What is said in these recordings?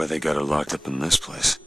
why they got her locked up in this place.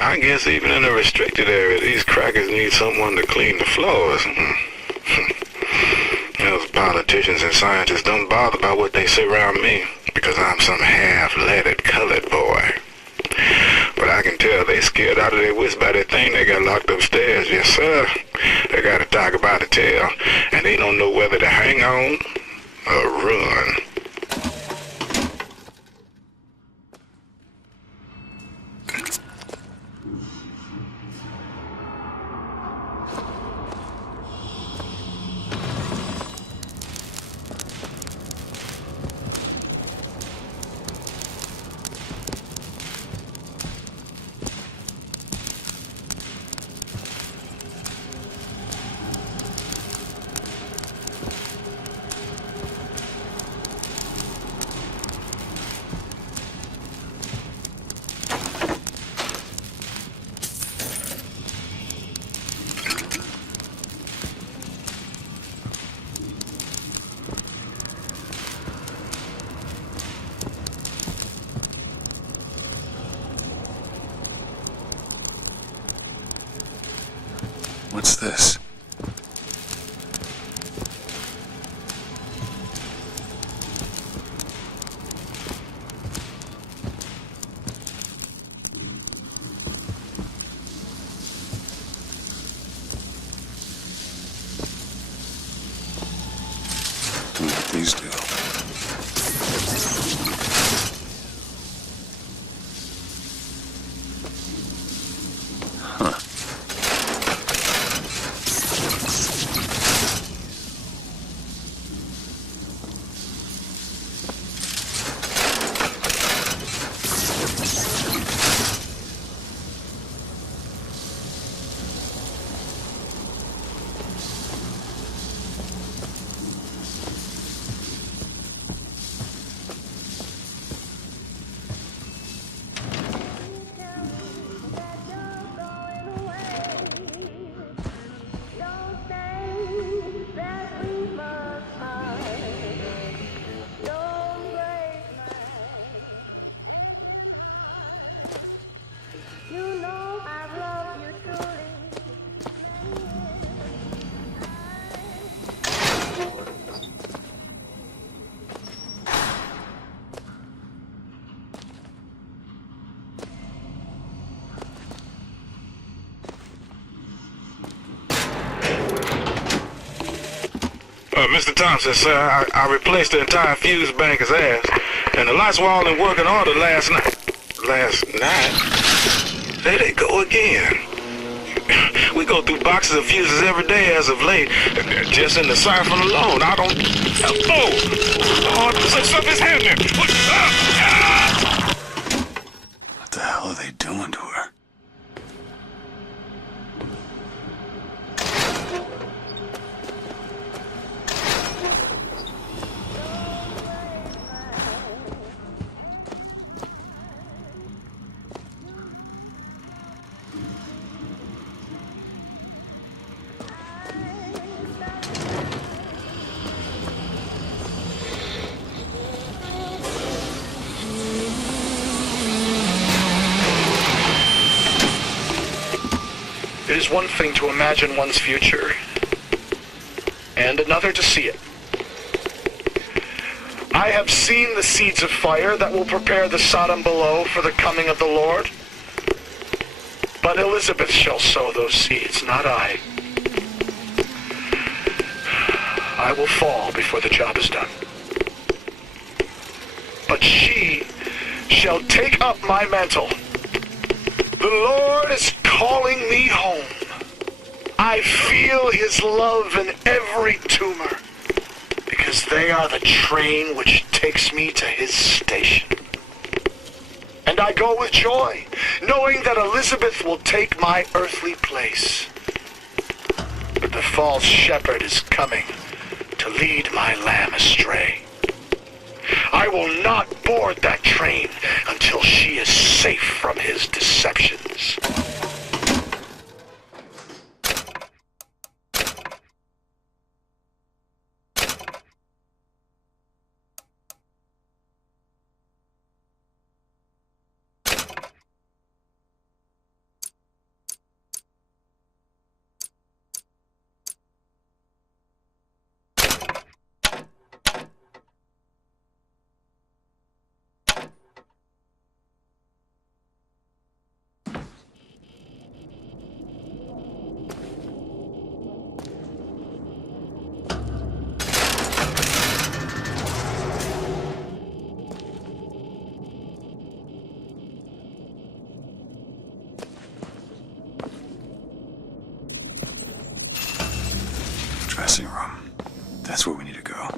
I guess even in a restricted area, these crackers need someone to clean the floors. Those politicians and scientists don't bother about what they say around me, because I'm some half-leaded colored boy. But I can tell they scared out of their wits by that thing they got locked upstairs. Yes, sir. They got a tiger by the tail, and they don't know whether to hang on or run. What's this? What these do? Mr. Thompson, sir, I replaced the entire fuse bank as asked, and the lights were all in working order last night. Last night? There they go again. We go through boxes of fuses every day as of late, just in the siphon alone. I don't... Oh, something's happening. What the hell are they doing to her? is one thing to imagine one's future, and another to see it. I have seen the seeds of fire that will prepare the Sodom below for the coming of the Lord. But Elizabeth shall sow those seeds, not I. I will fall before the job is done. But she shall take up my mantle. The Lord is calling me home. I feel his love in every tumor, because they are the train which takes me to his station. And I go with joy, knowing that Elizabeth will take my earthly place. But the false shepherd is coming to lead my lamb astray. I will not board that train until she is safe from his deceptions. Dressing room. That's where we need to go.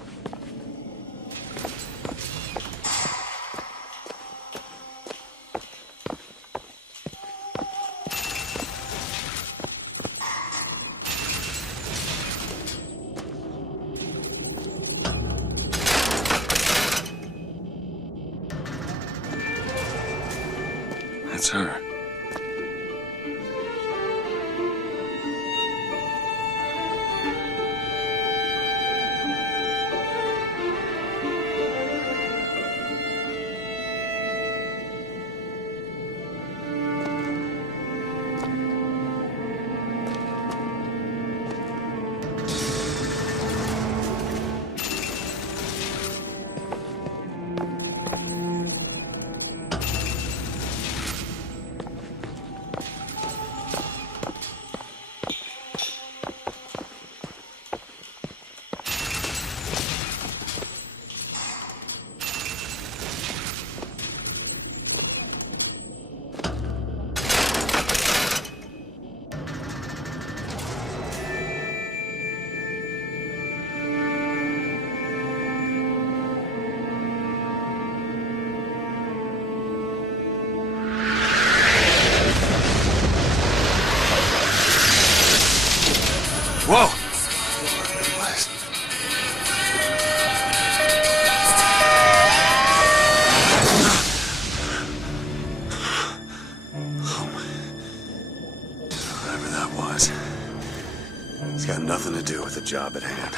That's her. Whoa! Whatever that was, it's got nothing to do with the job at hand.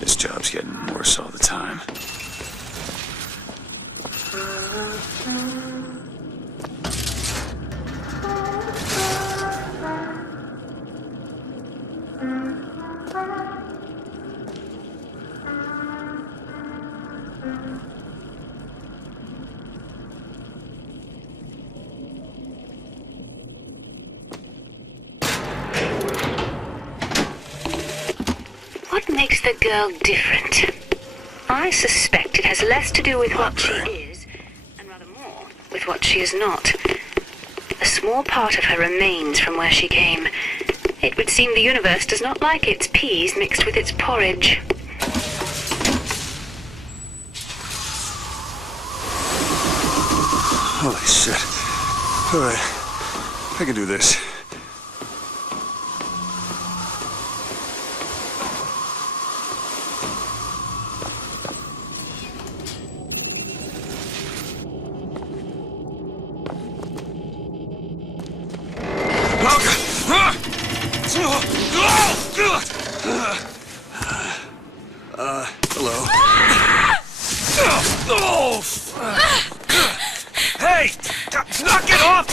This job's getting worse all the time. What makes the girl different? I suspect it has less to do with what she is, and rather more with what she is not. A small part of her remains from where she came. It would seem the universe does not like its peas mixed with its porridge. Holy shit. Alright, I can do this. Hey! Knock it off!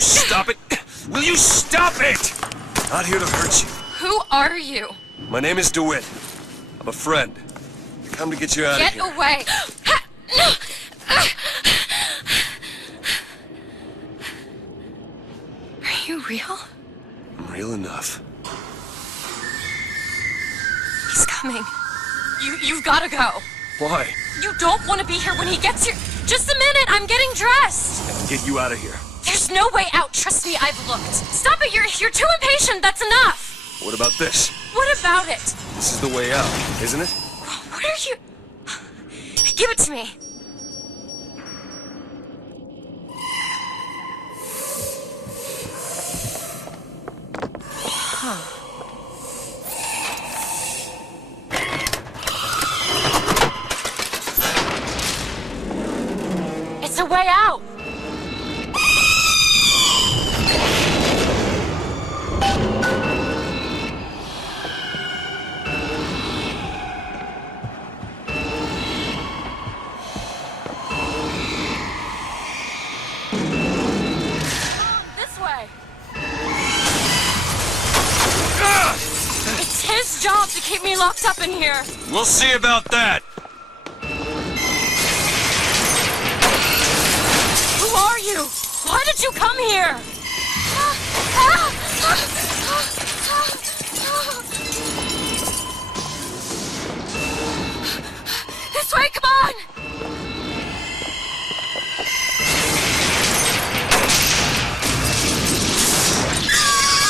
Stop it! Will you stop it? Not here to hurt you. Who are you? My name is DeWitt. I'm a friend. Come to get you out of Get here. away! Are you real? I'm real enough. He's coming. You've gotta go. Why? You don't want to be here when he gets here. Just a minute, I'm getting dressed. Get you out of here. There's no way out. Trust me, I've looked. Stop it, you're too impatient. That's enough. What about this? What about it? This is the way out, isn't it? What are you... Give it to me. It's a way out. This way. It's his job to keep me locked up in here. We'll see about that. Who are you? Why did you come here? This way, come on!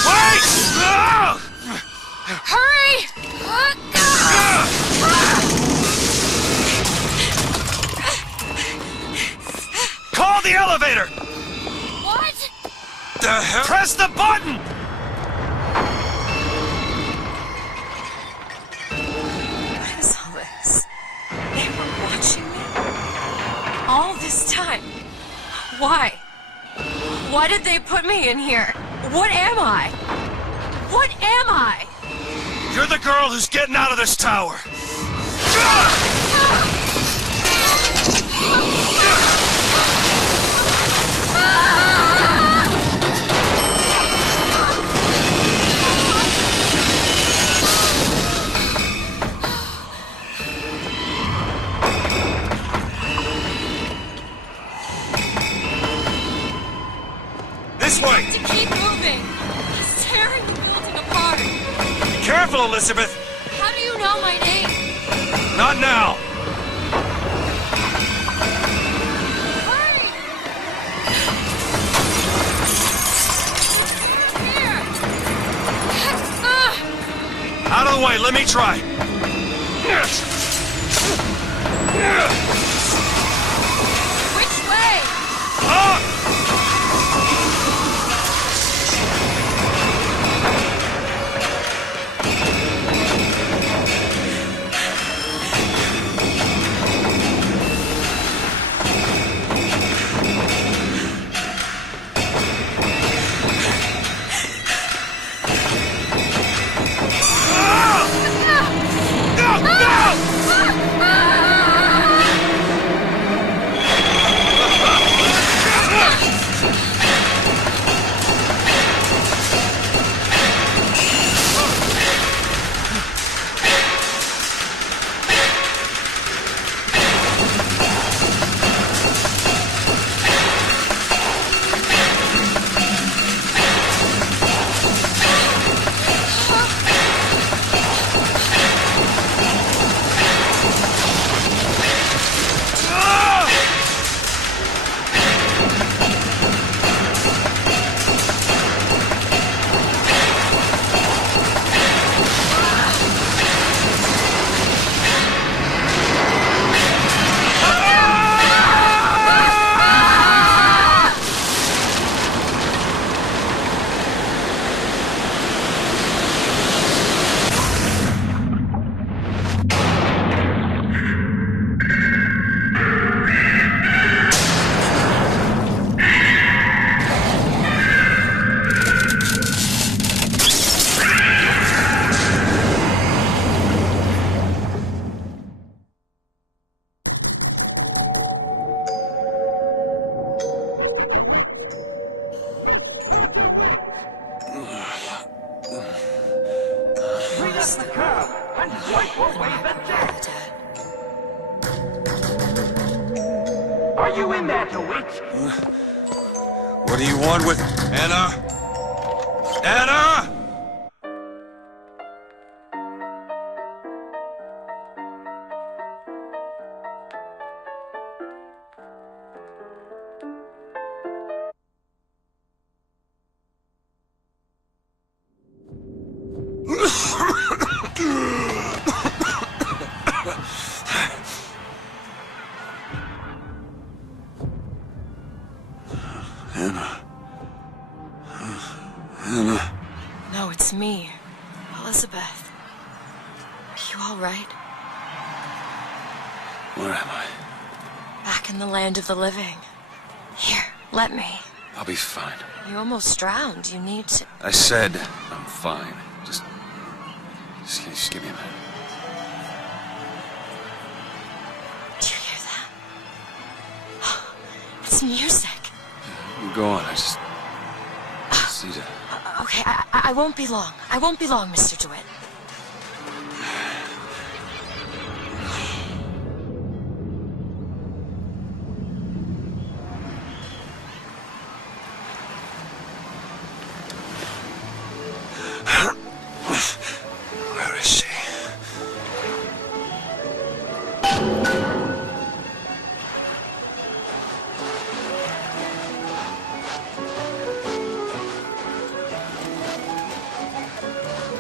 Wait! Hurry! Call the elevator! What? The hell? Press the button! What is all this? They were watching me? All this time? Why? Why did they put me in here? What am I? What am I? You're the girl who's getting out of this tower. This way! To keep moving. He's tearing the building apart. Be careful, Elizabeth! How do you know my name? Not now! Hurry! Here! Out of the way, let me try! Which way? Ah! Are you in there, DeWitt? What do you want with... Anna? Anna! Anna. Anna. No, it's me, Elizabeth. Are you all right? Where am I? Back in the land of the living. Here, let me. I'll be fine. You almost drowned. You need to... I said I'm fine. Just give me a minute. Do you hear that? It's music. You go on. I just need to... Okay, I won't be long. I won't be long, Mr. DeWitt. Where is she?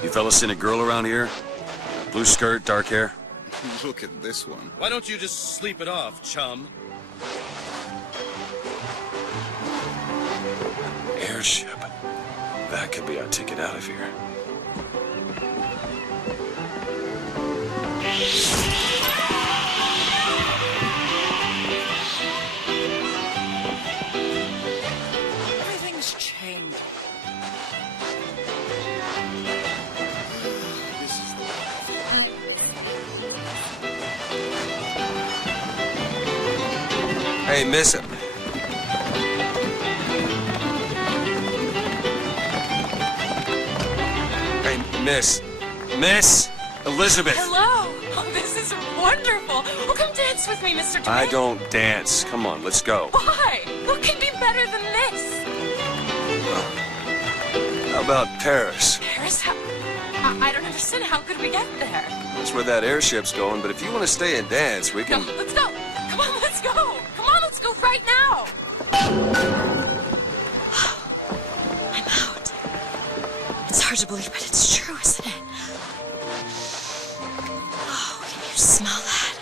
You fellas seen a girl around here? Blue skirt, dark hair? Look at this one. Why don't you just sleep it off, chum? Airship. That could be our ticket out of here. Everything's changed. This is the Hey, miss him. Hey, Miss Elizabeth. Hello. Oh, this is wonderful. Well, come dance with me, Mr. DeWitt. I don't dance. Come on, let's go. Why? What can be better than this? How about Paris? Paris? I don't understand. How could we get there? That's where that airship's going, but if you want to stay and dance, we No, can... let's go. Come on, let's go. Come on, let's go right now. I'm out. It's hard to believe, but it's true, isn't it? Oh, can you smell that?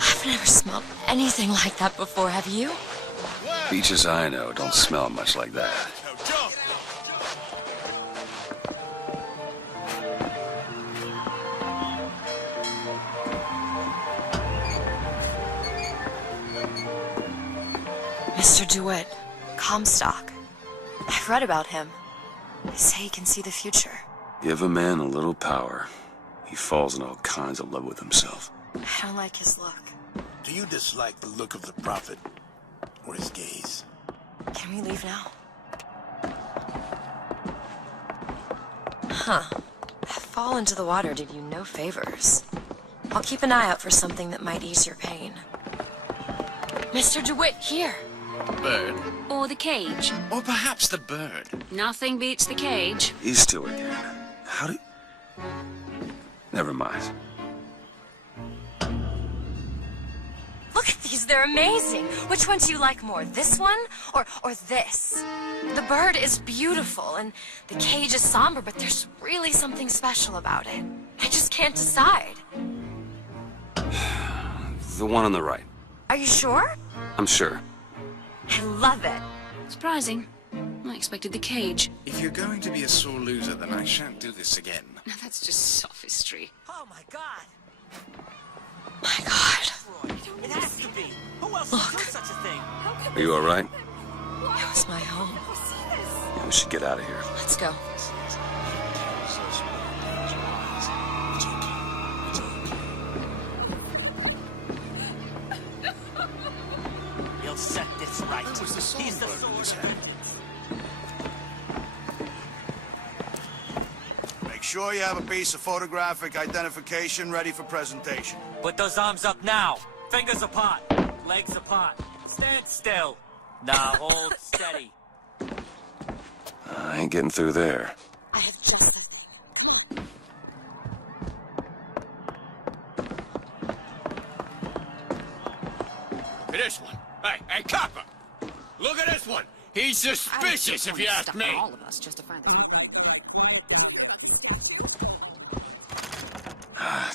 I've never smelled anything like that before, have you? Beaches I know don't smell much like that. Mr. DeWitt, Comstock. I've read about him. They say he can see the future. Give a man a little power, he falls in all kinds of love with himself. I don't like his look. Do you dislike the look of the prophet or his gaze? Can we leave now? Huh. That fall into the water did you no favors. I'll keep an eye out for something that might ease your pain. Mr. DeWitt, here. Bird? Or the cage. Or perhaps the bird. Nothing beats the cage. He's two again. How do... Never mind. Look at these, they're amazing. Which one do you like more, this one or this? The bird is beautiful and the cage is somber, but there's really something special about it. I just can't decide. The one on the right. Are you sure? I'm sure. I love it. Surprising. I expected the cage. If you're going to be a sore loser, then I shan't do this again. Now that's just sophistry. Oh my God! My God. It has to be. Who else would do such a thing? Are you all right? It was my home. Yeah, we should get out of here. Let's go. He'll set this right. He's the sword of vengeance. Make sure you have a piece of photographic identification ready for presentation. Put those arms up now. Fingers apart. Legs apart. Stand still. Now hold steady. I ain't getting through there. I have just the thing. Come on. This one. Hey, copper! Look at this one! He's suspicious, if you ask me! All of us just to find this.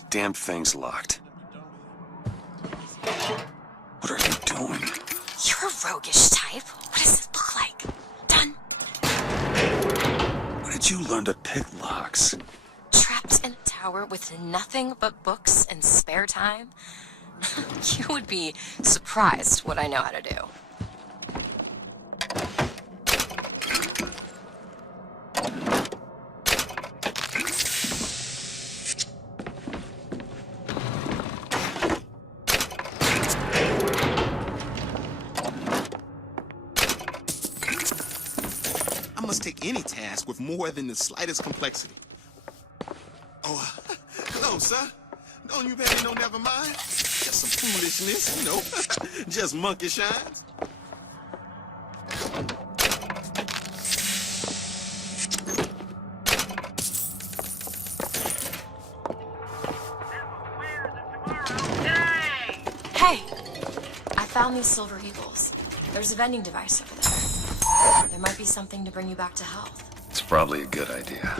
Damn thing's locked. What are you doing? You're a roguish type. What does it look like? Done. When did you learn to pick locks? Trapped in a tower with nothing but books and spare time? You would be surprised what I know how to do. I must take any task with more than the slightest complexity. Oh, hello, sir. Don't you pay me no never mind? Just some foolishness, you know. Just monkey shines. Hey! I found these silver eagles. There's a vending device over there. There might be something to bring you back to health. It's probably a good idea.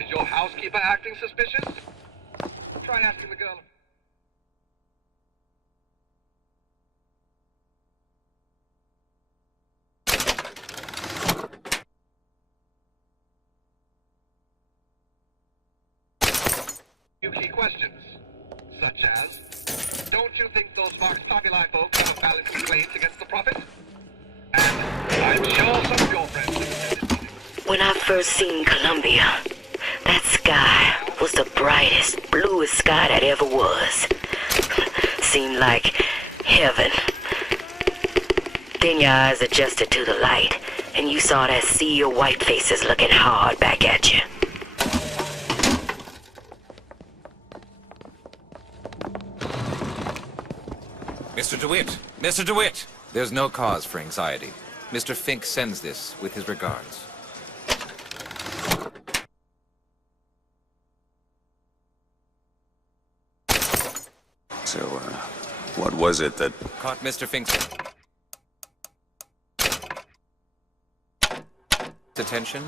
Is your housekeeper acting suspicious? Try asking the girl. Few key questions, such as, don't you think those Vox Populi folks have valid complaints against the Prophet? And I'm sure some of your friends have attended. When I first seen Columbia, that sky was the brightest, bluest sky that ever was. Seemed like heaven. Then your eyes adjusted to the light, and you saw that sea of white faces looking hard back at you. Mr. DeWitt! Mr. DeWitt! There's no cause for anxiety. Mr. Fink sends this with his regards. So, what was it that... Caught Mr. Fink's attention?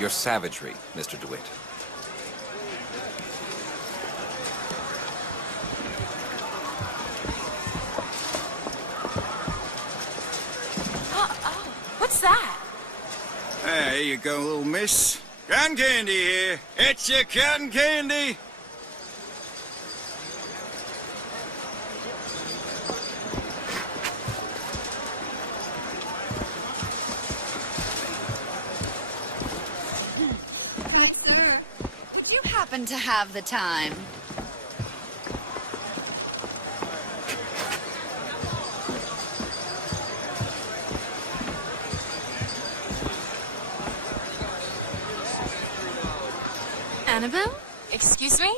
Your savagery, Mr. DeWitt. What's that? There you go, little miss. Cotton candy here. It's your cotton candy. Hi, sir. Would you happen to have the time? Annabelle? Excuse me?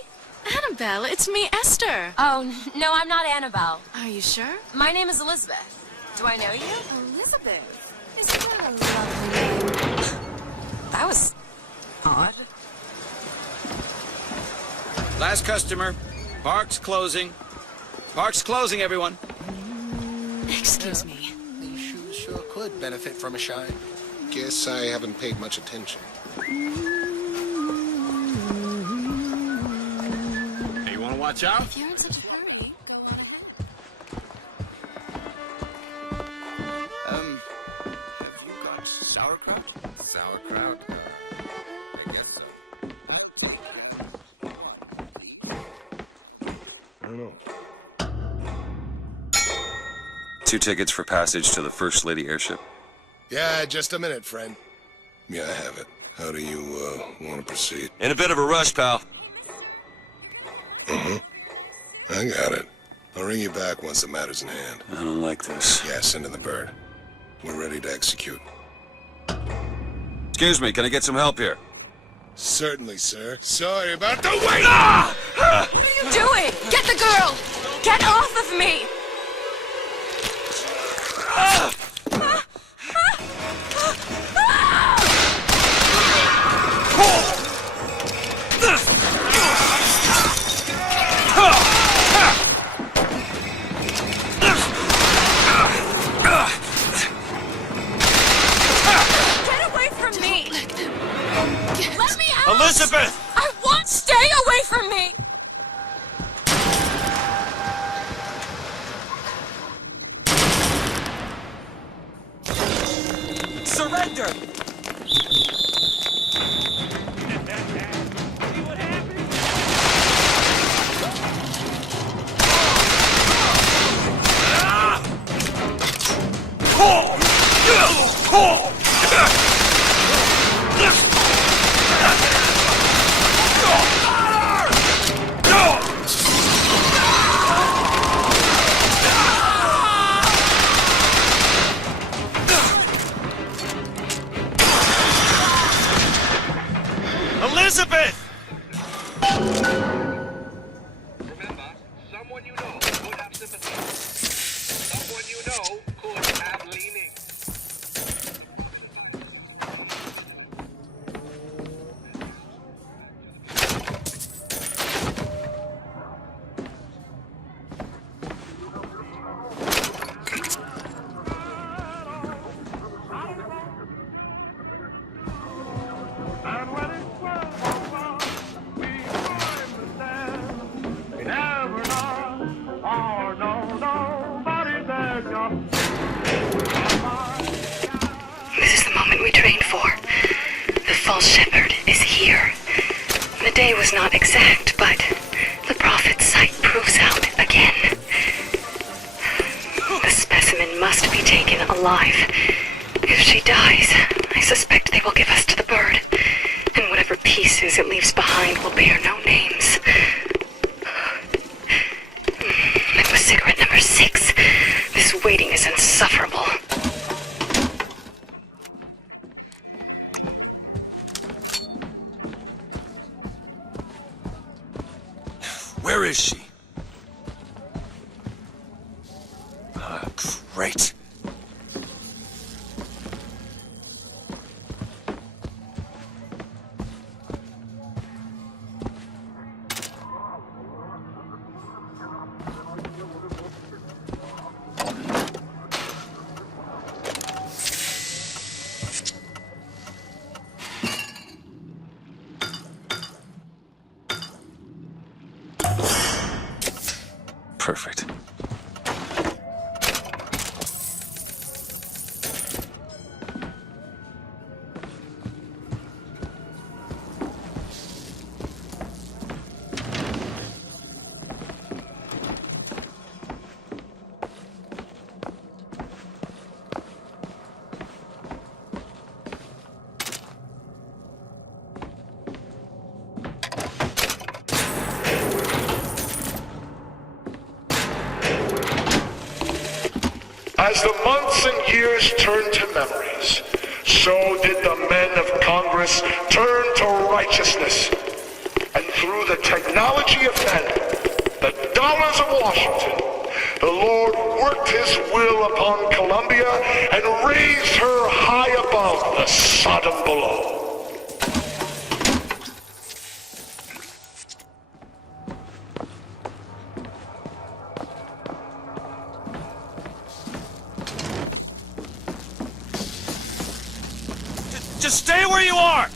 Annabelle, it's me, Esther. Oh, no, I'm not Annabelle. Are you sure? My name is Elizabeth. Do I know you? Elizabeth. Isn't that a lovely name? That was odd. Last customer. Park's closing. Park's closing, everyone. Excuse me. These shoes sure could benefit from a shine. Guess I haven't paid much attention. Hey, you want to watch out? If you're in such a hurry, go Have you got sauerkraut? Sauerkraut? I guess so. I don't know. 2 tickets for passage to the First Lady airship? Yeah, just a minute, friend. Yeah, I have it. How do you, want to proceed? In a bit of a rush, pal. I got it. I'll ring you back once the matter's in hand. I don't like this. Yeah, send in the bird. We're ready to execute. Excuse me, can I get some help here? Certainly, sir. Sorry about the wait! What are you doing? Get the girl! Get off of me! Get away from me! Let me out! Elizabeth! I want stay away from me! Surrender! Elizabeth! Remember, someone you know could have sympathy. Someone you know could have leaning. This is the moment we trained for. The false shepherd is here. The day was not exact, but the prophet's sight proves out again. The specimen must be taken alive. If she dies, I suspect they will give us to the bird, and whatever pieces it leaves behind will bear no names. That was cigarette number 6. This waiting is insufferable. Where is she? Great. Perfect. As the months and years turned to memories, so did the men of Congress turn to righteousness. And through the technology of men, the dollars of Washington, the Lord worked his will upon Columbia and raised her high above the Sodom below. Just stay where you are!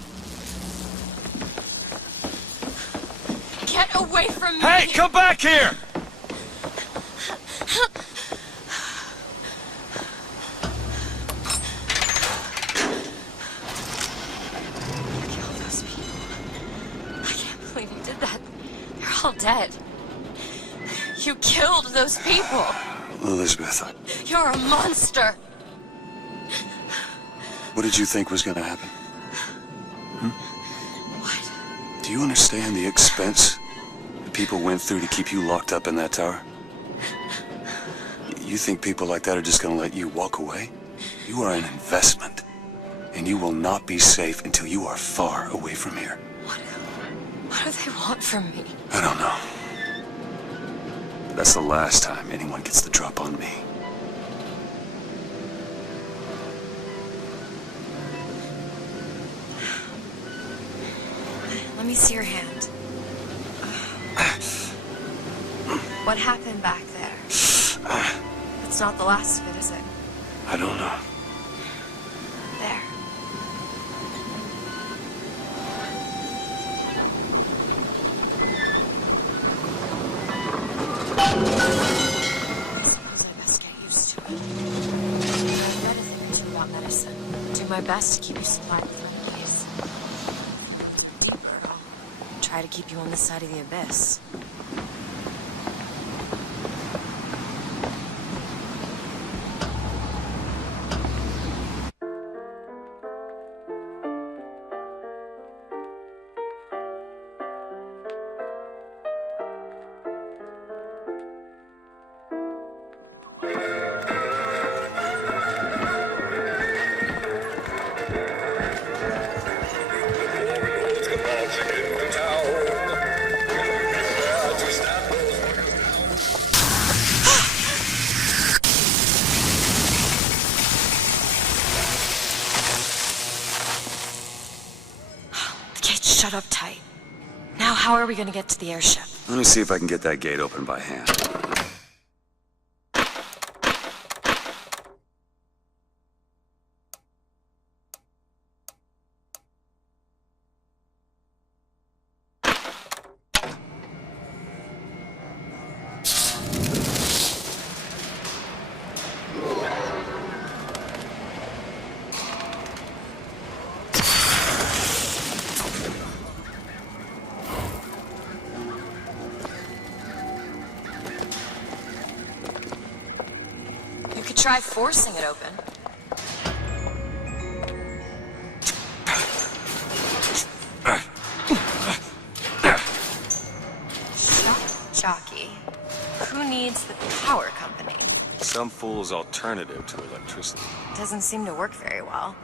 Get away from me! Hey, come back here! Kill those people. I can't believe you did that. They're all dead. You killed those people. Elizabeth, You're a monster! what did you think was gonna happen? What? Do you understand the expense that people went through to keep you locked up in that tower? You think people like that are just gonna let you walk away? You are an investment, and you will not be safe until you are far away from here. What do they want from me? I don't know. That's the last time anyone gets the drop on me. Let me see your hand. What happened back there? It's not the last of it, is it? I don't know. There. Suppose I best get used to it. I've read a thing or two about medicine. Do my best to keep you supplied with remedies. Deeper, I'll try to keep you on this side of the abyss. Shut up tight. Now, how are we going to get to the airship? Let me see if I can get that gate open by hand. Try forcing it open. Shock jockey. Who needs the power company? Some fool's alternative to electricity. Doesn't seem to work very well.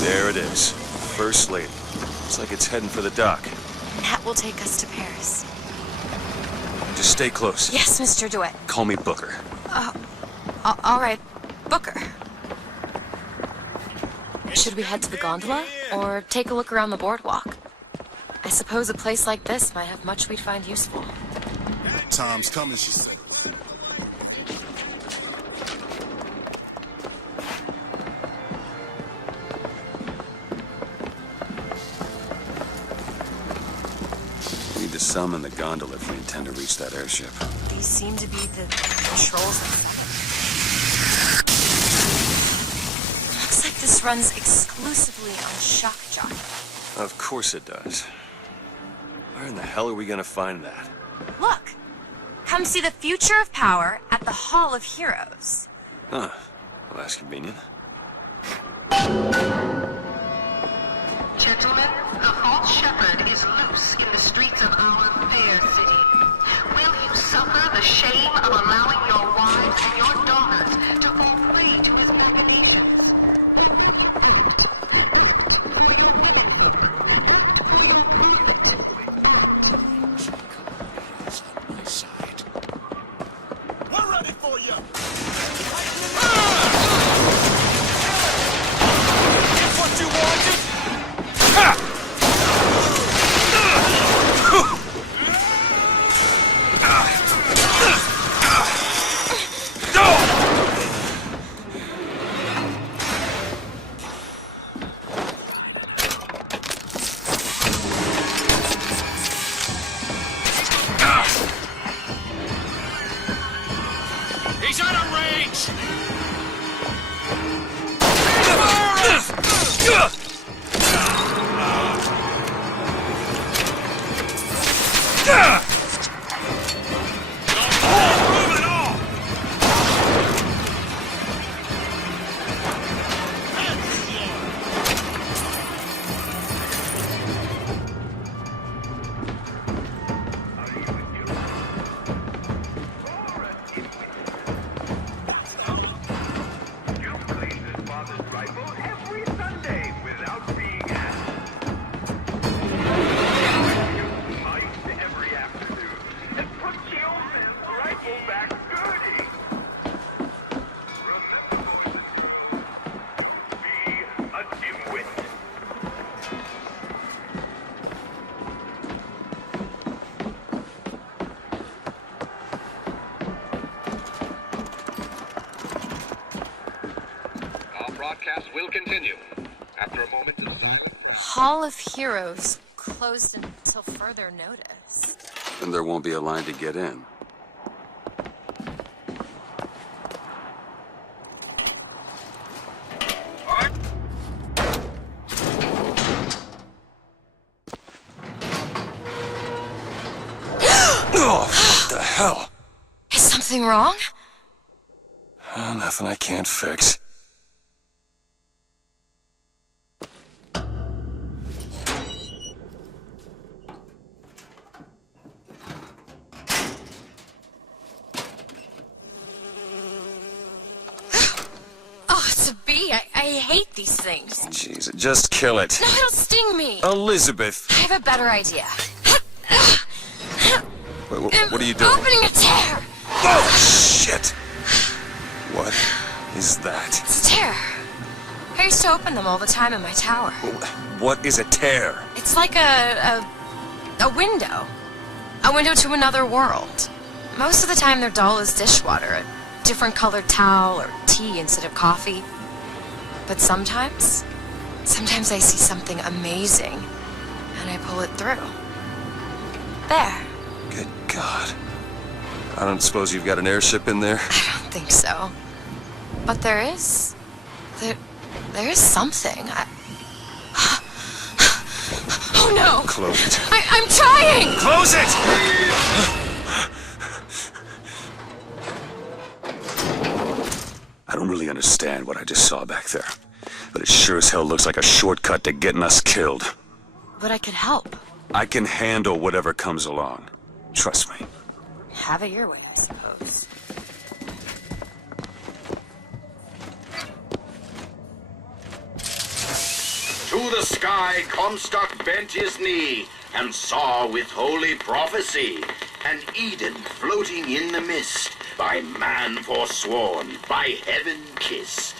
There it is. First Lady. Looks like it's heading for the dock. That will take us to Paris. Just stay close. Yes, Mr. DeWitt. Call me Booker. All right. Booker. Should we head to the gondola or take a look around the boardwalk? I suppose a place like this might have much we'd find useful. Time's coming, she says. We need to summon the gondola if we intend to reach that airship. These seem to be the controls. Looks like this runs exclusively on shock jockey. Of course it does. Where in the hell are we gonna find that? Look! Come see the future of power at the Hall of Heroes. Huh. Well, that's convenient. Gentlemen, the false shepherd is loose in the streets of our fair city. Will you suffer the shame of allowing your wives and your daughters to fall prey to his machinations? We're ready for you! will continue. After a moment of silence... Hall of Heroes closed until further notice. And there won't be a line to get in. Oh, what the hell? Is something wrong? Nothing I can't fix. Oh, it's a bee. I hate these things. Jeez, just kill it. No, it'll sting me. Elizabeth! I have a better idea. Wait, what are you doing? Opening a tear! Oh, shit! What is that? It's a tear. I used to open them all the time in my tower. What is a tear? It's like a window. A window to another world. Most of the time they're dull as dishwater, a different colored towel or tea instead of coffee. But sometimes I see something amazing, and I pull it through. There. Good God. I don't suppose you've got an airship in there? I don't think so. But there is. There is something. Oh no! Close it. I'm trying! Close it! I don't really understand what I just saw back there. But it sure as hell looks like a shortcut to getting us killed. But I could help. I can handle whatever comes along. Trust me. Have it your way, I suppose. To the sky Comstock bent his knee, and saw with holy prophecy an Eden floating in the mist, by man forsworn, by heaven kissed.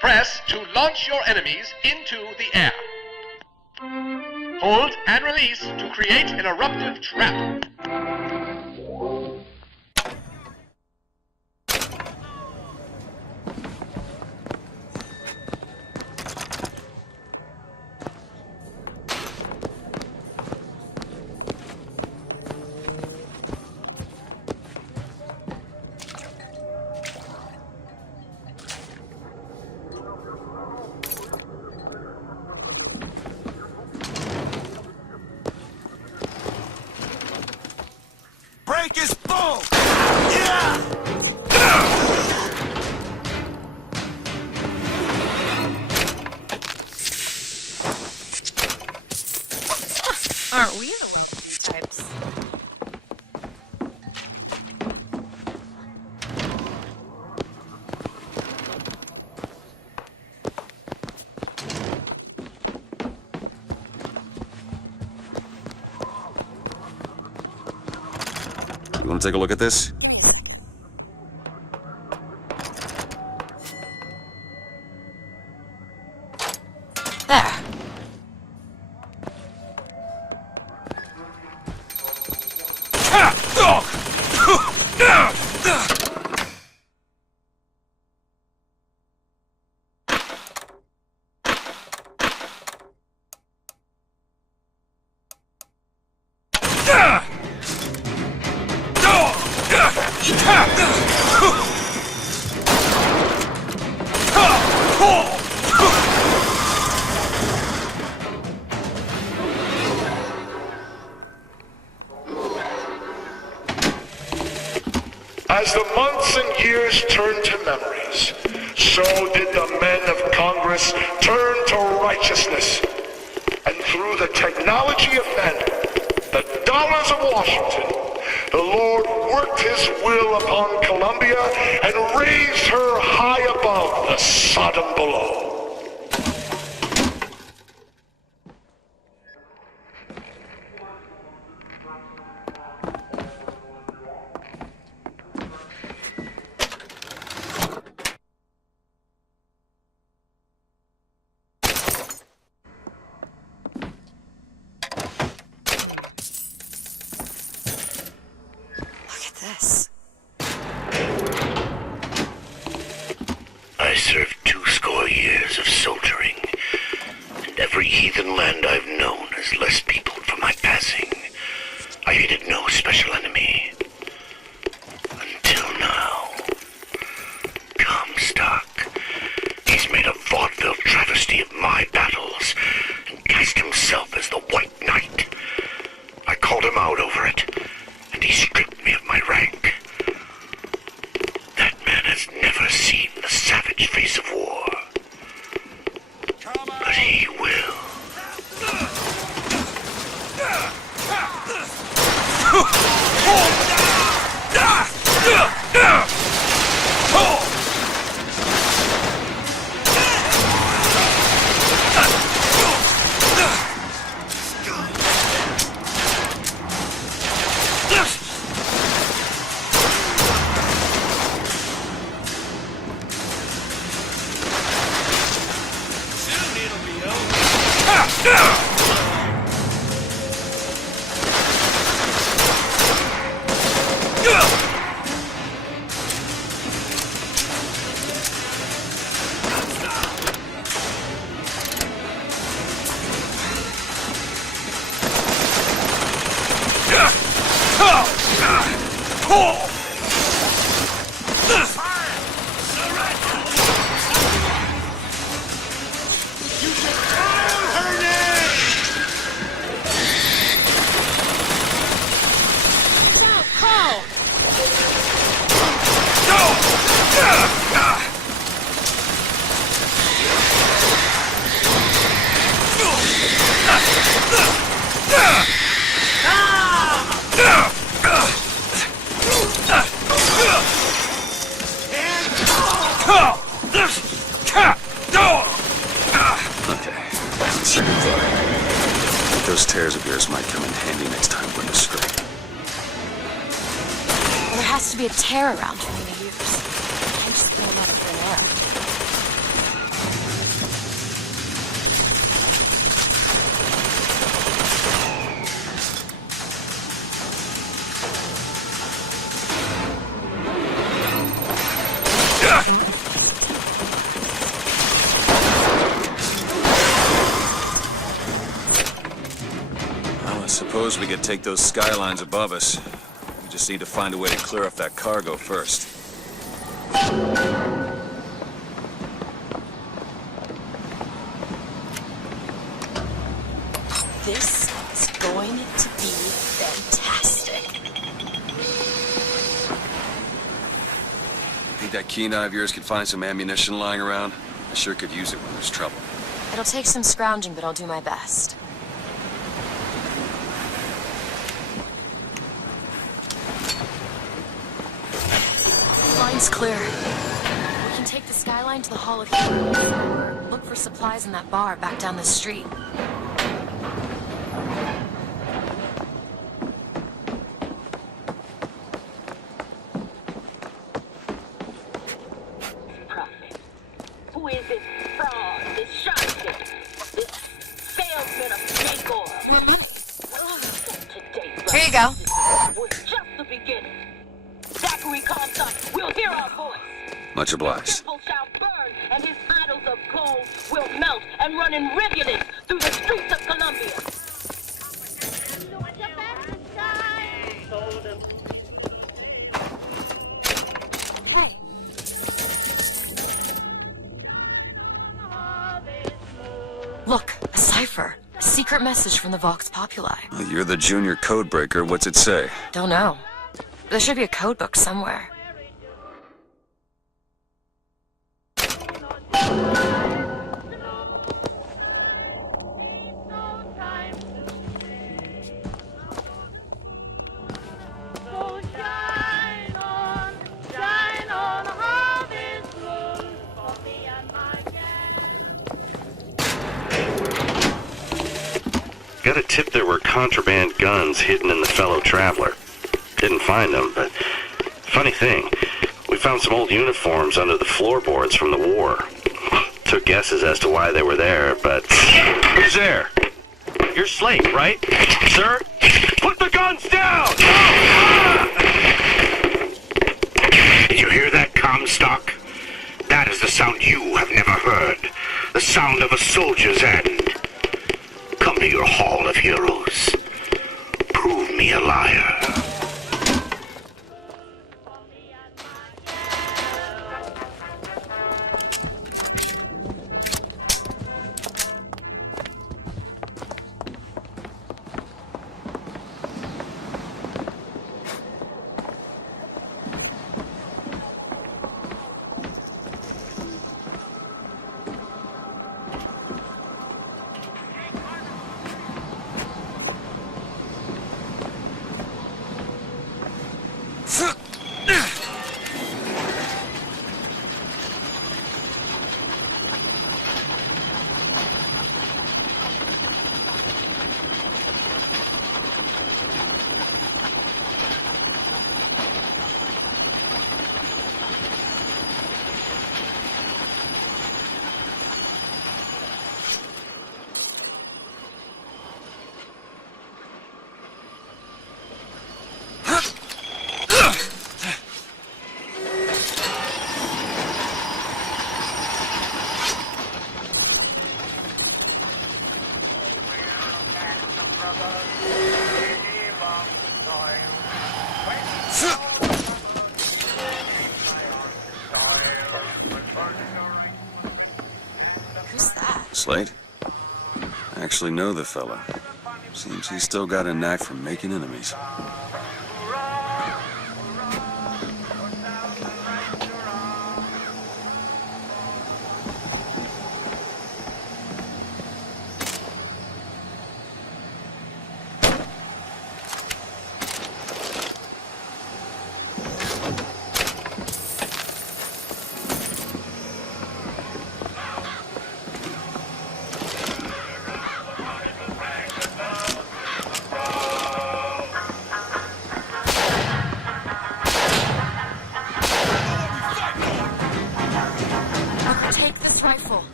Press to launch your enemies into the air. Hold and release to create an eruptive trap. Break his bow! Yeah! Aren't we the lazy types? You want to take a look at this? There. As the months and years turned to memories, so did the men of Congress turn to righteousness. And through the technology of men, the dollars of Washington, the Lord worked his will upon Columbia and raised her high above the Sodom below. This. I served 20 years of soldiering, and every heathen land I've known has less peopled for my passing. I hated no special enemy. Until now. Comstock. He's made a vaudeville travesty of my battles, and cast himself as the White Knight. I called him out over it, and he stripped me of my rank. That man has never seen the savage face of war. But he will. Those tears of yours might come in handy next time we're in a scrape. Well, there has to be a tear around for me to use. I can't just pull them out of thin air. I suppose we could take those skylines above us. We just need to find a way to clear off that cargo first. This is going to be fantastic. Think that keen eye of yours could find some ammunition lying around? I sure could use it when there's trouble. It'll take some scrounging, but I'll do my best. Line's clear. We can take the skyline to the Hall of Healing, or look for supplies in that bar back down the street. Prophet, who is this fraud, this charlatan, this salesman of snake oil? Here you go. Was just the beginning. Zachary Comstock will hear our voice. Much obliged. His temple shall burn, and his idols of gold will melt and run in rivulets through the streets of Columbia. Hey. Look, a cipher. A secret message from the Vox Populi. You're the junior codebreaker. What's it say? Don't know. There should be a code book somewhere. Got a tip there were contraband guns hidden in the fellow traveler. Didn't find them, but funny thing, we found some old uniforms under the floorboards from the war. Took guesses as to why they were there, but... Who's there? You're Slate, right? Sir? Put the guns down! Did you hear that, Comstock? That is the sound you have never heard. The sound of a soldier's end. Come to your Hall of Heroes. Prove me a liar. Slate? I actually know the fella. Seems he's still got a knack for making enemies.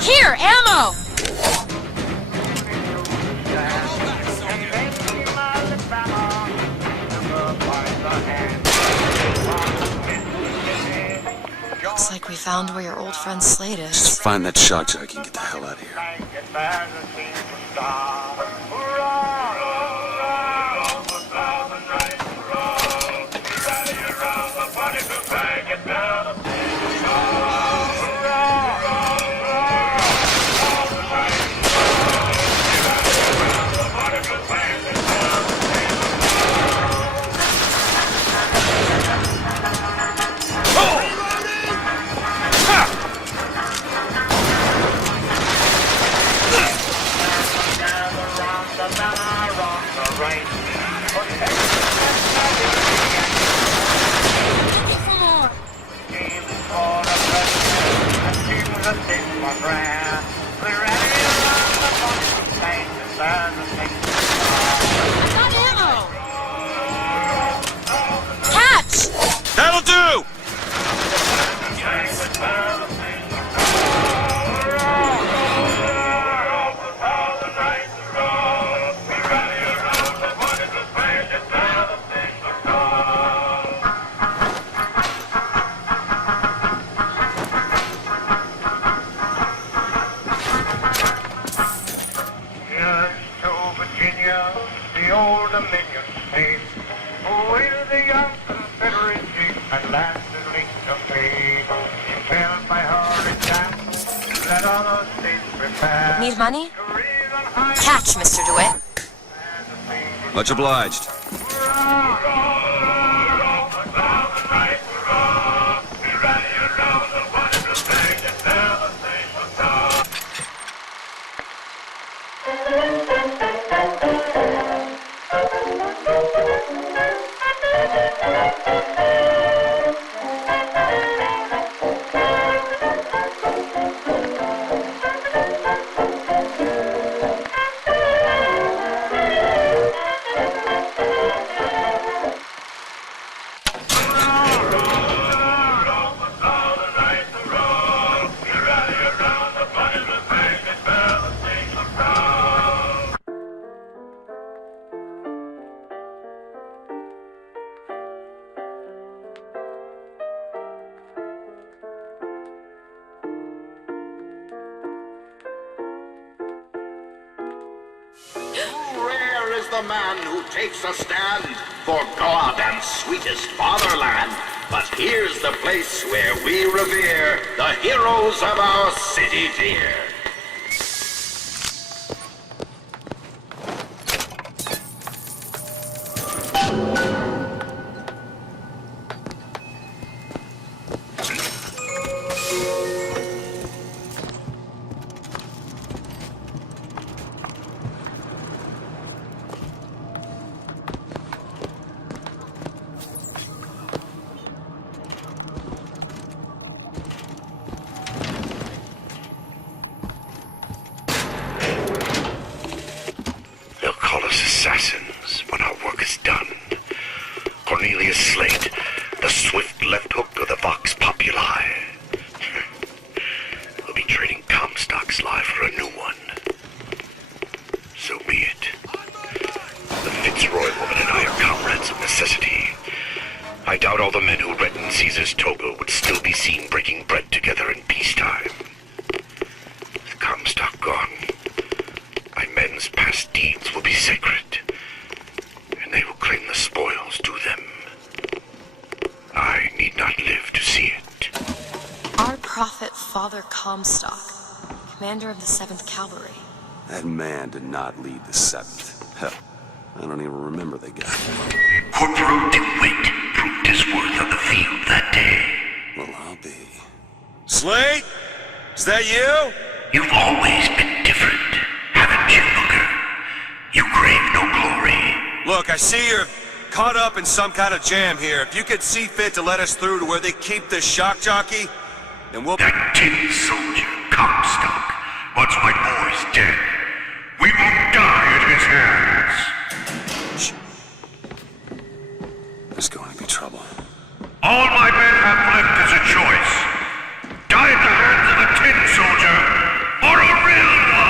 Here, ammo! Looks like we found where your old friend Slate is. Just find that shock jockey and get the hell out of here. That'll do! The old Dominion state, where the young Confederacy at last is linked of fate, impelled by hurricane, let other states prepare. Need money? Catch, Mr. DeWitt. Much obliged. Rare is the man who takes a stand for God and sweetest fatherland. But here's the place where we revere the heroes of our city dear. They'll call us assassins when our work is done. Cornelius Slate, the swift left hook of the Vox Populi. We'll be trading Comstock's life for a new one. So be it. The Fitzroy woman and I are comrades of necessity. I doubt all the men who read in Caesar's toga would still be seen breaking bread together in peacetime. With Comstock gone, my men's past deeds will be sacred, and they will claim the spoils to them. I need not live to see it. Our prophet, Father Comstock, commander of the 7th Cavalry. That man did not lead the 7th. Hell, I don't even remember the guy. Corporal DeWitt proved his worth on the field that day. Well, I'll be. Slate? Is that you? You've always been different, haven't you, Booker? You crave no glory. Look, I see you're caught up in some kind of jam here. If you could see fit to let us through to where they keep this shock jockey, then we'll... That tin soldier, Comstock, once my boy's dead. We won't die at his hands. There's going to be trouble. All my men have left is a choice. Die at the hands of a tin soldier, or a real one!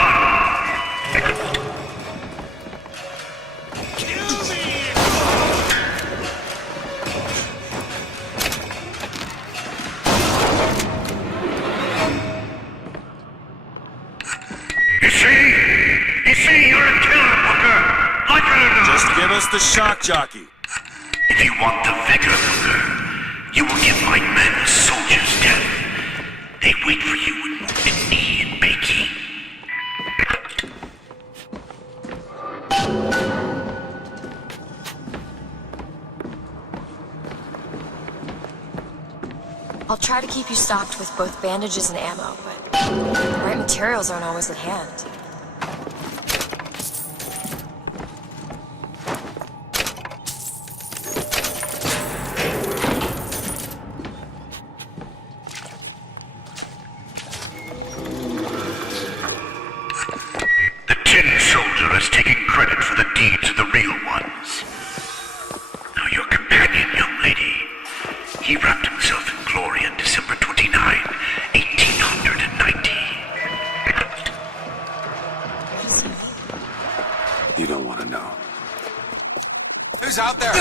You see, you're a killer, Booker. Like it or not. Just give us the shock jockey. If you want the vigor, Booker, you will give my men a soldier's death. They wait for you in Wounded Knee and Bakey. I'll try to keep you stocked with both bandages and ammo, but the right materials aren't always at hand. The tin soldier has taken credit for the deeds of the real ones. Now your companion, young lady, he wrapped himself in glory on December 29, 1890. You don't want to know. Who's out there?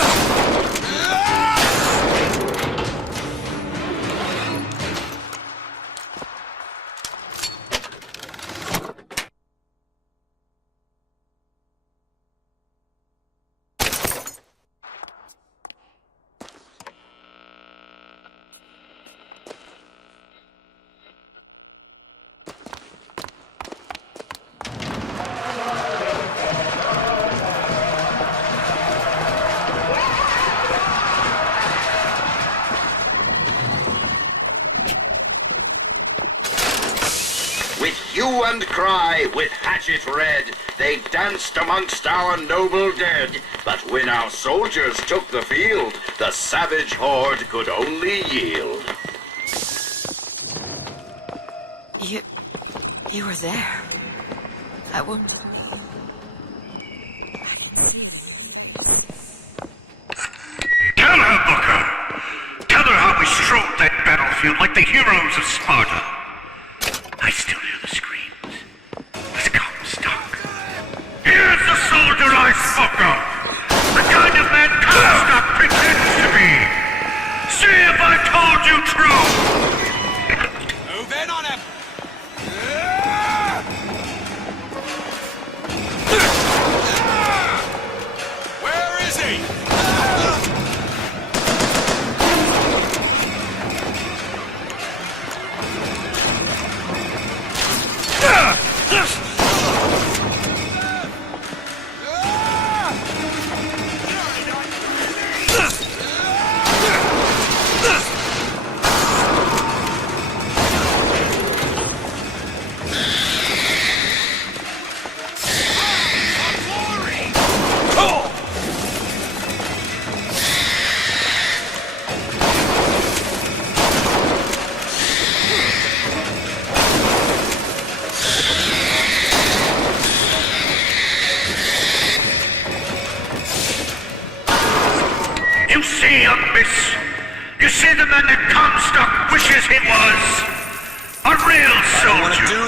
Hue and cry, with hatchet red, they danced amongst our noble dead. But when our soldiers took the field, the savage horde could only yield. You were there. I wouldn't... Tell her, Booker! Tell her how we strode that battlefield like the heroes of Sparta. I still hear the screams. It's Comstock. Here's the soldier I spoke of! The kind of man Comstock pretends to be! See if I told you true! Move in on him!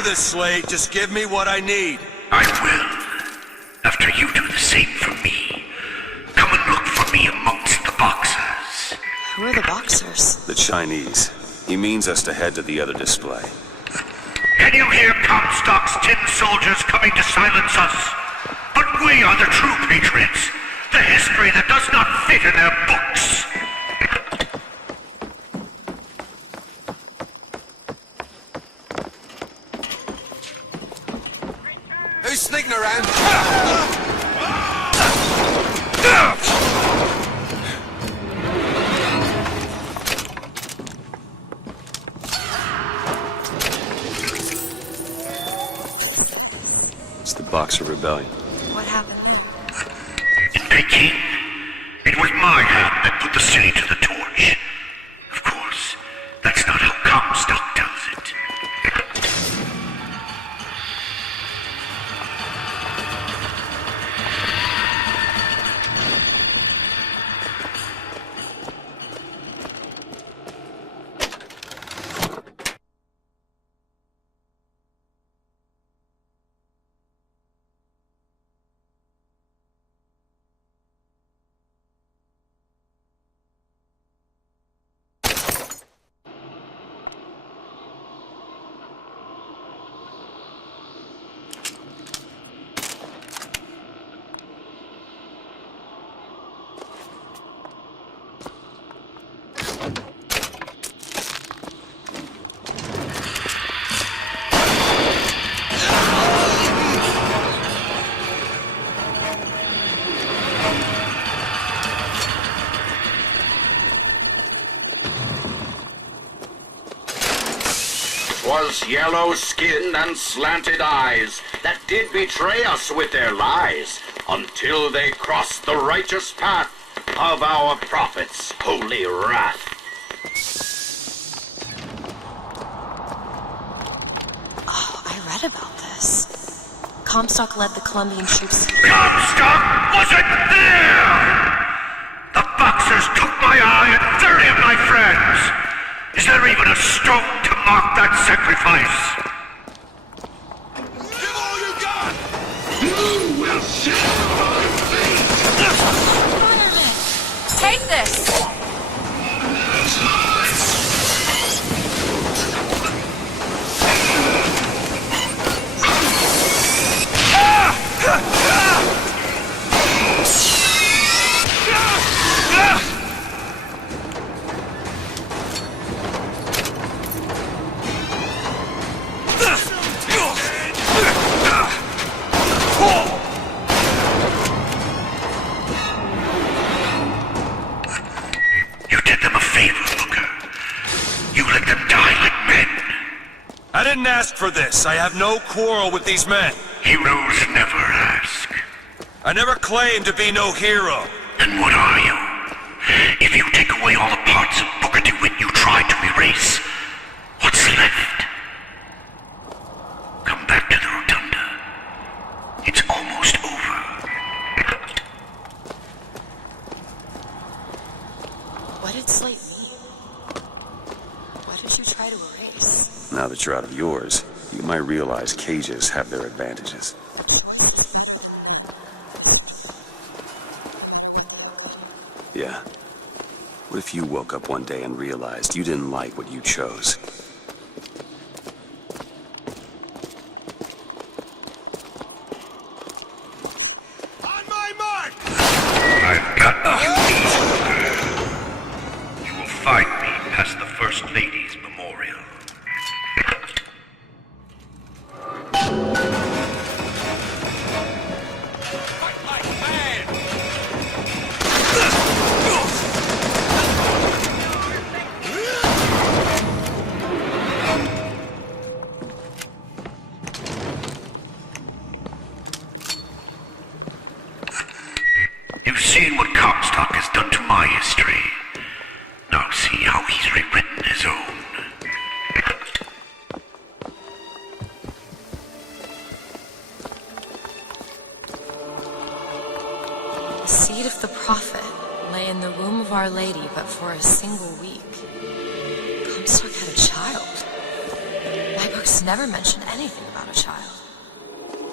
this, Slate. Just give me what I need. I will. After you do the same for me. Come and look for me amongst the boxers. Who are the boxers? The Chinese. He means us to head to the other display. Can you hear Comstock's tin soldiers coming to silence us? But we are the true patriots. The history that does not fit in their books. Who's sneaking around? It's the Boxer Rebellion. What happened? In Peking, it was my hand that put the city to the torch. Of course, that's not how Comstock tells it. Was yellow skin and slanted eyes that did betray us with their lies, until they crossed the righteous path of our prophet's holy wrath. Oh, I read about this. Comstock led the Colombian troops. Comstock wasn't there! The boxers took my eye and 30 of my friends! Is there even a stone to mark that sacrifice? Give all you got! You will see my face! Take this! I didn't ask for this. I have no quarrel with these men. Heroes never ask. I never claimed to be no hero. Then what are you? If you take away all the parts of Booker DeWitt you tried to erase, what's left? Come back to the Rotunda. It's almost over. What did Slate mean? What did you try to erase? Now that you're out of yours, you might realize cages have their advantages. Yeah. What if you woke up one day and realized you didn't like what you chose? On my mark! I've got you, Booker. You will find me past the First Lady's memorial. You've seen what Comstock has done to my history. Now see how he's rewritten his own. The seed of the prophet lay in the womb of Our Lady, but for a single week. Comstock had a child. My book books never mention anything about a child.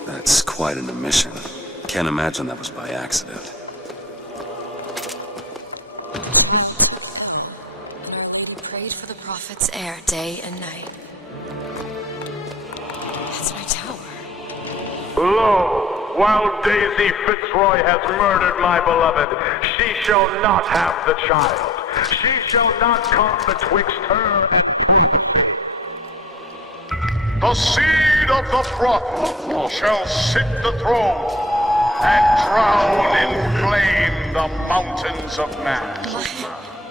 That's quite an omission. Can't imagine that was by accident. He prayed for the prophet's heir day and night. That's my tower. Lo, while Daisy Fitzroy has murdered my beloved, she shall not have the child. She shall not come betwixt her and freedom. The seed of the prophet shall sit the throne and drown in flame the mountains of man.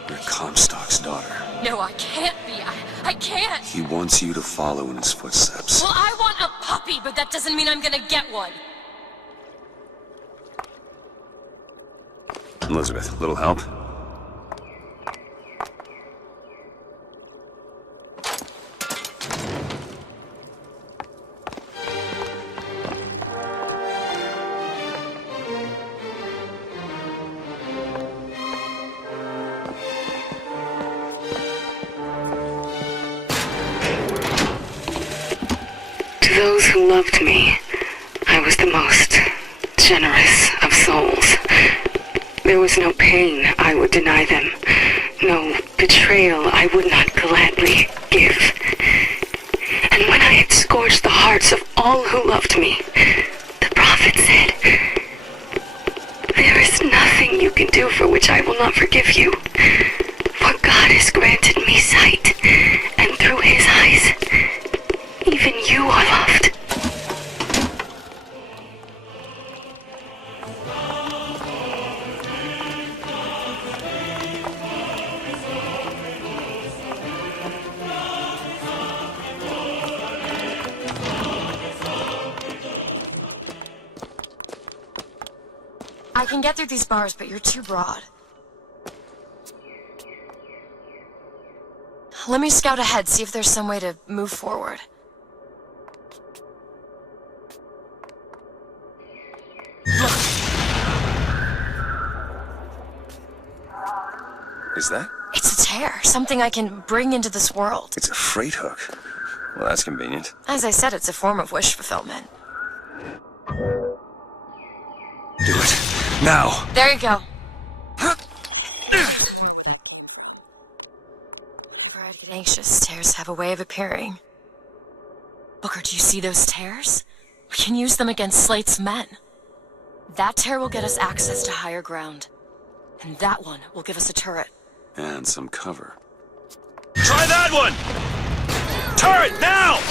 You're Comstock's daughter. No, I can't be. I can't. He wants you to follow in his footsteps. Well, I want a puppy, but that doesn't mean I'm gonna get one. Elizabeth, little help? To those who loved me, I was the most generous of souls. There was no pain I would deny them, no betrayal I would not gladly give. And when I had scorched the hearts of all who loved me, the prophet said, "There is nothing you can do for which I will not forgive you. For God has granted me sight, and through his eyes, even you are loved." I can get through these bars, but you're too broad. Let me scout ahead, see if there's some way to move forward. Is that? It's a tear, something I can bring into this world. It's a freight hook. Well, that's convenient. As I said, it's a form of wish fulfillment. Do it. Now! There you go. Whenever I'd get anxious, tears have a way of appearing. Booker, do you see those tears? We can use them against Slate's men. That tear will get us access to higher ground. And that one will give us a turret. And some cover. Try that one! Turret, now!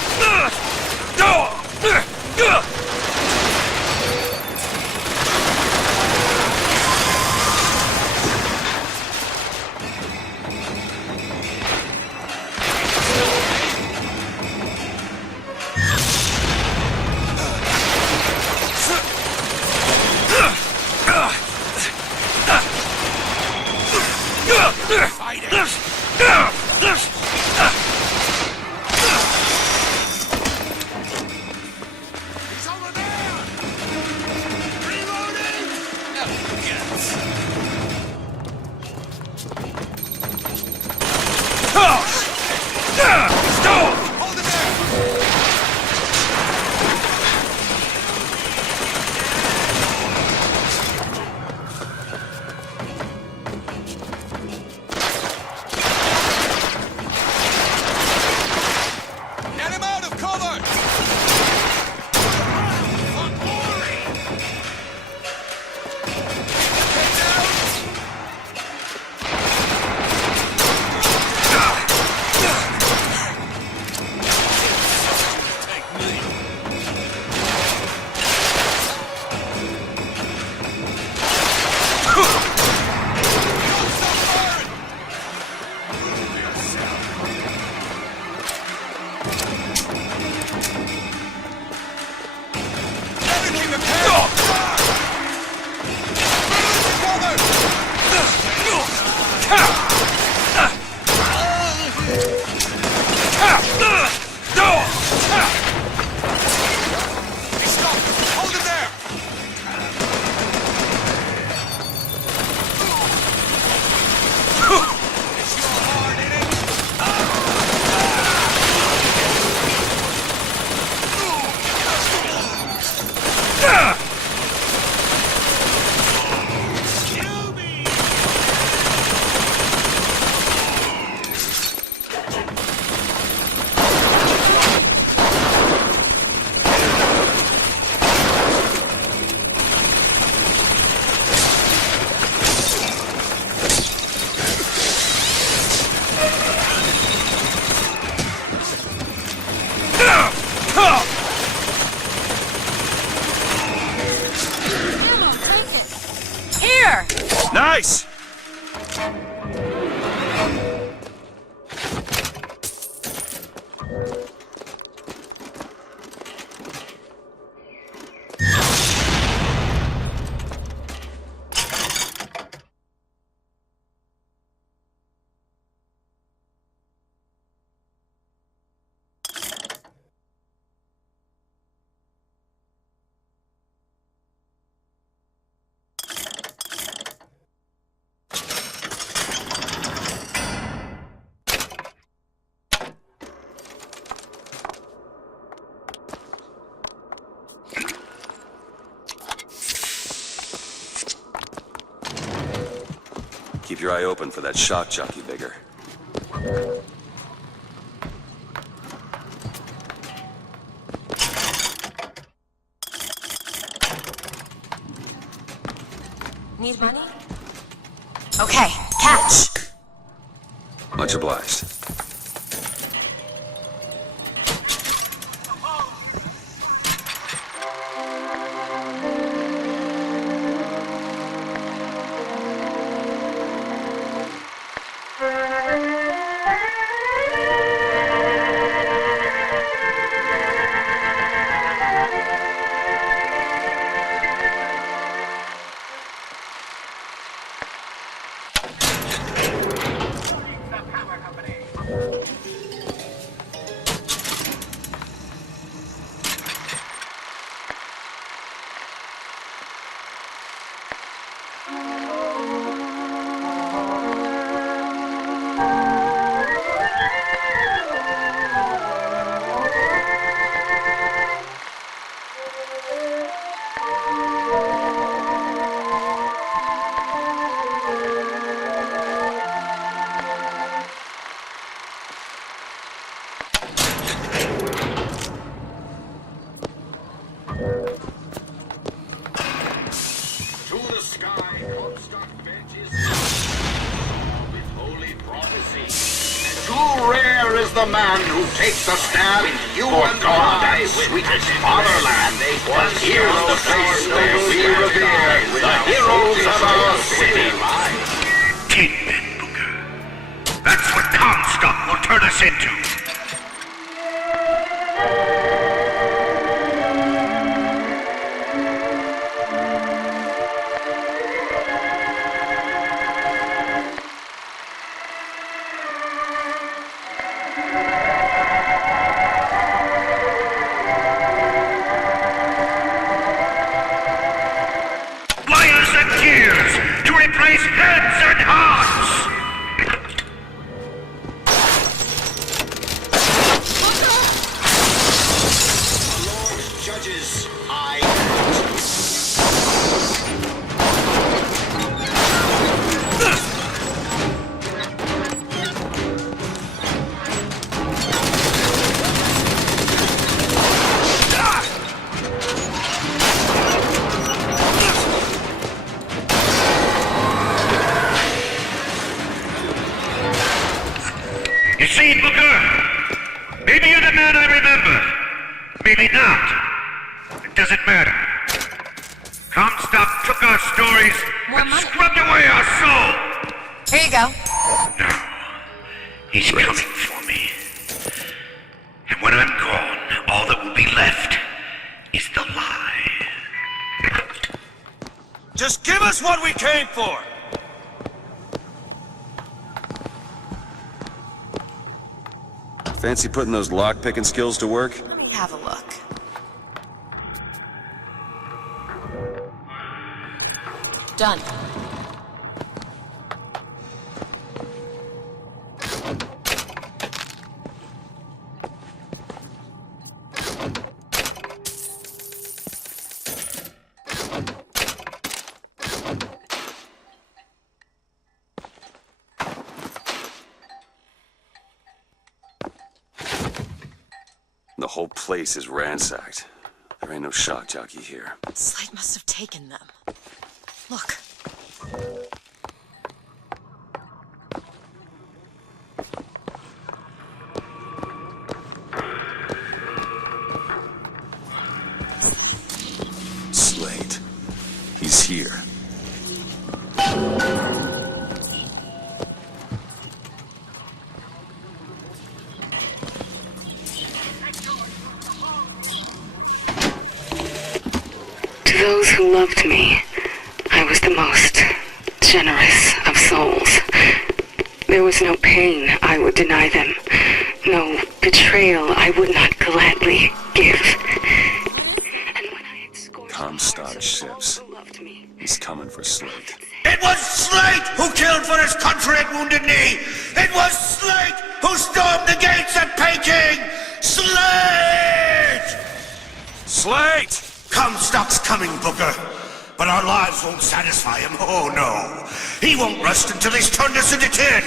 Nice! Keep your eye open for that shock jockey, Bigger. Need money? Okay, catch! Much obliged. The man who takes a stand you and I, sweetest fatherland. Here's the place where we revere the heroes of our city. 10 men, Booker. That's what Comstock will turn us into. You see, Booker? Maybe you're the man I remember. Maybe not. It doesn't matter. Comstock took our stories and scrubbed away our soul. Here you go. No. He's coming for me. And when I'm gone, all that will be left is the lie. Just give us what we came for! Fancy putting those lock-picking skills to work? Let me have a look. Done. The whole place is ransacked. There ain't no shock jockey here. Slate must have taken them. Look. Slate. He's here. those who loved me, I was the most generous of souls. There was no pain I would deny them, no betrayal I would not gladly give. And when I had scorched Comstock ships. He's coming for Slate. It was Slate who killed for his country at Wounded Knee! It was Slate who stormed the gates at Peking! Slate! Slate! Comstock's coming, Booker. But our lives won't satisfy him. Oh, no. He won't rest until he's turned us into tin.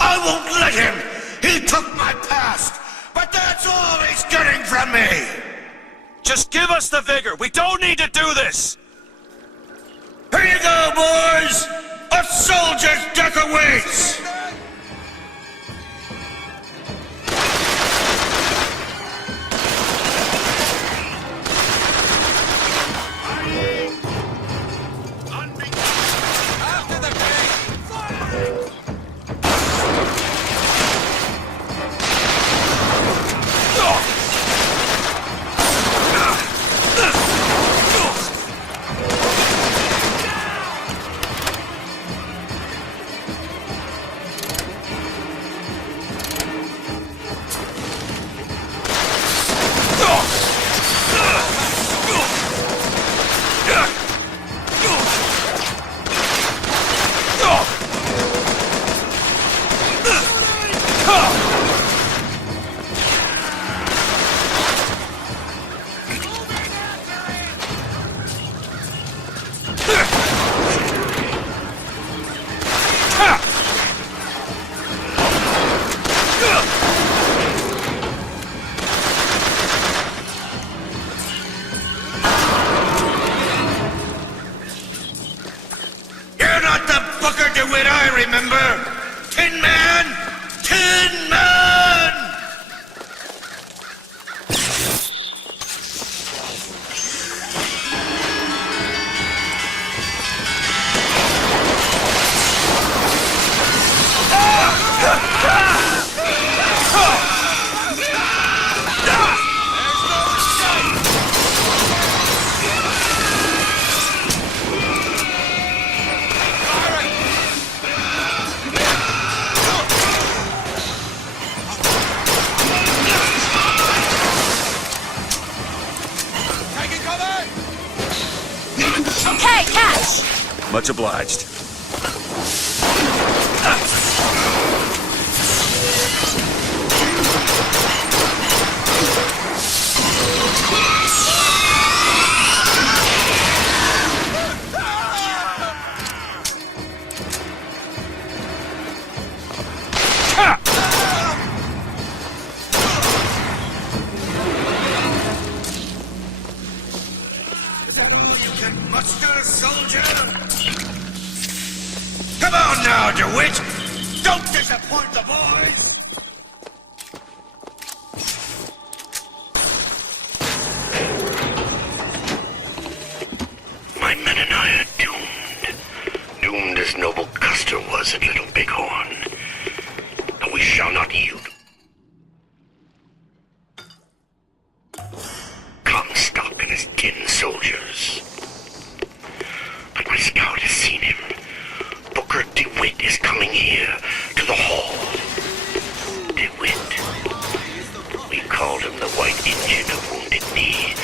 I won't let him. He took my past. But that's all he's getting from me. Just give us the vigor. We don't need to do this. Here you go, boys. A soldier's death awaits. Much obliged. Is that all you can muster, soldier? Come on now, DeWitt! Don't disappoint the boys! My men and I are doomed. Doomed as noble Custer was at Little Bighorn. But we shall not yield. Comstock and his 10 soldiers. But my scout has seen him. Booker DeWitt is coming here, to the hall. DeWitt. We called him the White Injun of Wounded Knee,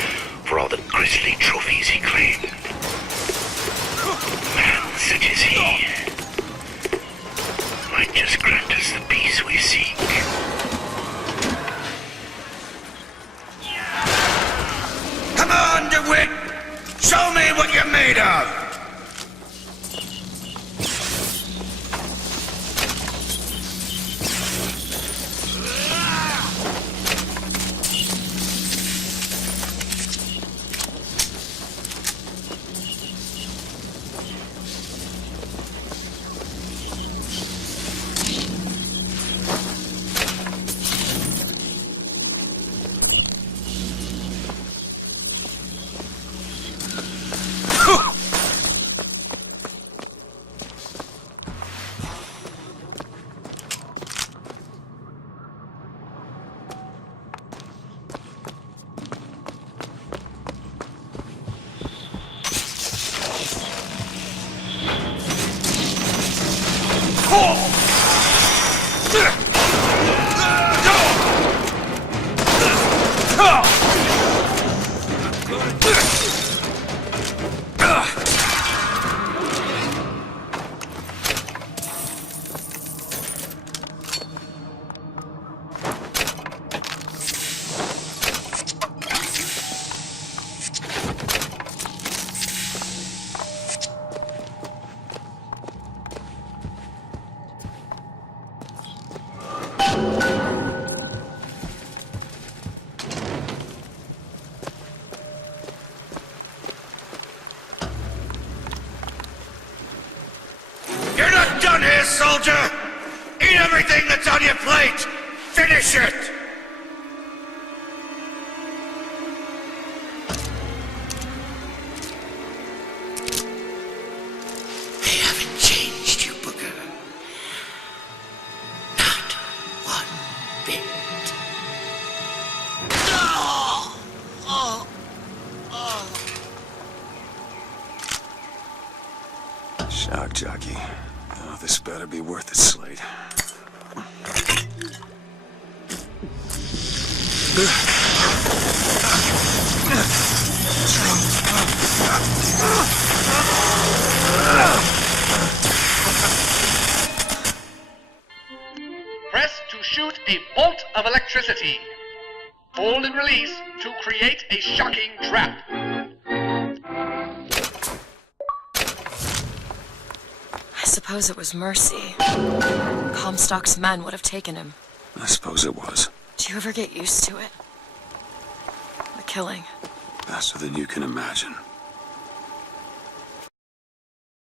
for all the grisly trophies he claimed. Man such as he might just grant us the peace we seek. Come on, DeWitt! Show me what you're made of! this, soldier! Eat everything that's on your plate! Finish it! They haven't changed you, Booker. Not one bit. Oh! Oh! Oh! Shock jockey. Oh, this better be worth it, Slade. Press to shoot a bolt of electricity. Hold and release to create a shocking trap. I suppose it was mercy. Comstock's men would have taken him. I suppose it was. Do you ever get used to it? The killing. Faster than you can imagine.